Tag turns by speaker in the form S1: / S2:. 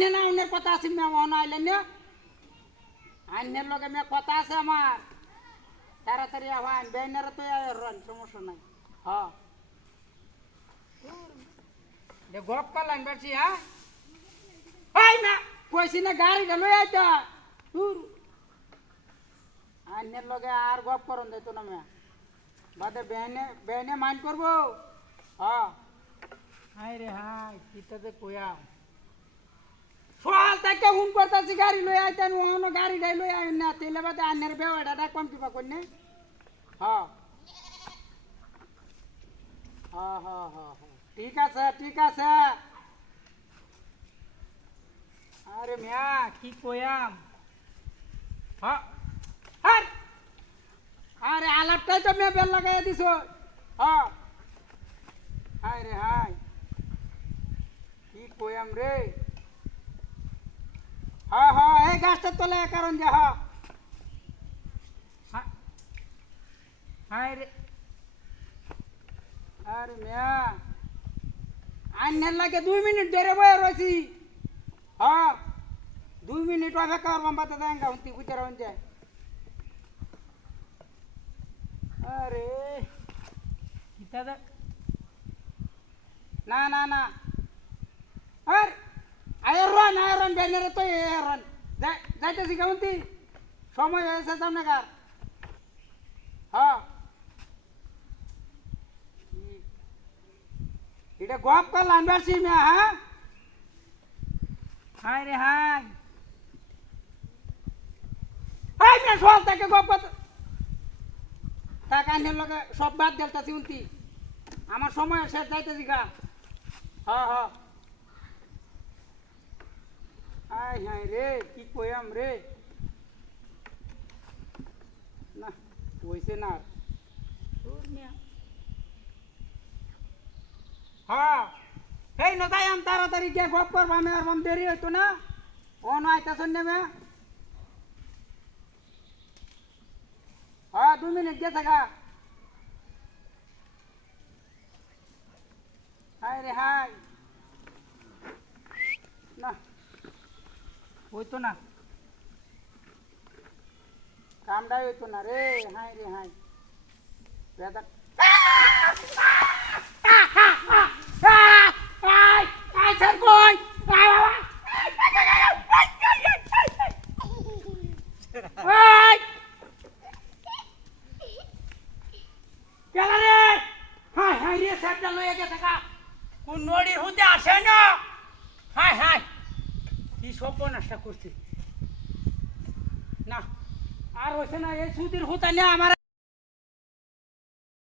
S1: আইনে না আইনের কথা আছে মে মনে আইলেন না। আইনের লগে মে কথা আছে আমার। তাড়াতাড়ি আহ্বান বেইনারা তো সমস্যা নাই। দে গপ কালান বেশি হ্যাঁ? হাই না কইছি না গাড়িটা লই আইতা দূর আইনের লগে আর গপ করন দিত না মে বাদে বেনে বেনে মাইন্ড করব। হ্যাঁ হাই রে হাই কিতাতে কইয়া। সকাল থেকে হুন করতেছি, গাড়ি লই আইতেন অন্য গাড়ি ডাই লই আইন না, তেলে বাদে আন্নের বেওয়াটা ডাকবাম কিবা করনে হ্যাঁ হ্যাঁ হ্যাঁ হ্যাঁ হ্যাঁ। ঠিক আছে ঠিক আছে। আরে মিয়া, কি কয়াম হ্যাঁ হ্যাঁ আরে আলাপটাই তো মেয়ে বেল লাগাই দিছ। হ্যাঁ হাই রে কি কয়াম রে? হ্যাঁ হ্যাঁ এই গাছটার তলে কারণ যে হ্যাঁ। হ্যাঁ। হাই রে। আরে মিয়া আইনের লাগে দুই মিনিট ধরে বয়ে রয়েছি। হ্যাঁ দুই মিনিট অপেক্ষা করবাম বাতা দেন গা হুন্তি বুঝতে রহন আরে। কিতা দে না না না আর আয়রন আয়রন তো যাইতেছি কেমনতি সময় হয়েছে সামনে কার। হ্যাঁ এটা গপ হ্যাঁ? হাই রে হাই হাই মে সব তাকে গপ লগে সব বাদ দেলতাছি উন্তি। আমার সময় শেষ, যাইতেছি গা। হ্যাঁ হ্যাঁ হাই হাই রে কি কয়াম রে না কইছে না আর। ধুর মিয়া। হ্যাঁ এই না তাই আম তাড়াতাড়ি গিয়ে গপ করব আমি আর মন দেরি হইতো না ও না আইতাছন নেমে হ্যাঁ দু মিনিট গিয়ে থাকা হাই রে হাই না হইতো না কামটাই হইতো না রে হাই রে হাই বেদা আই আই স্যার কই আই কেন রে হাই হাই রে নাশটা করছি। না আর হয়েছে না এই সুতির হুতা নিয়ে আমার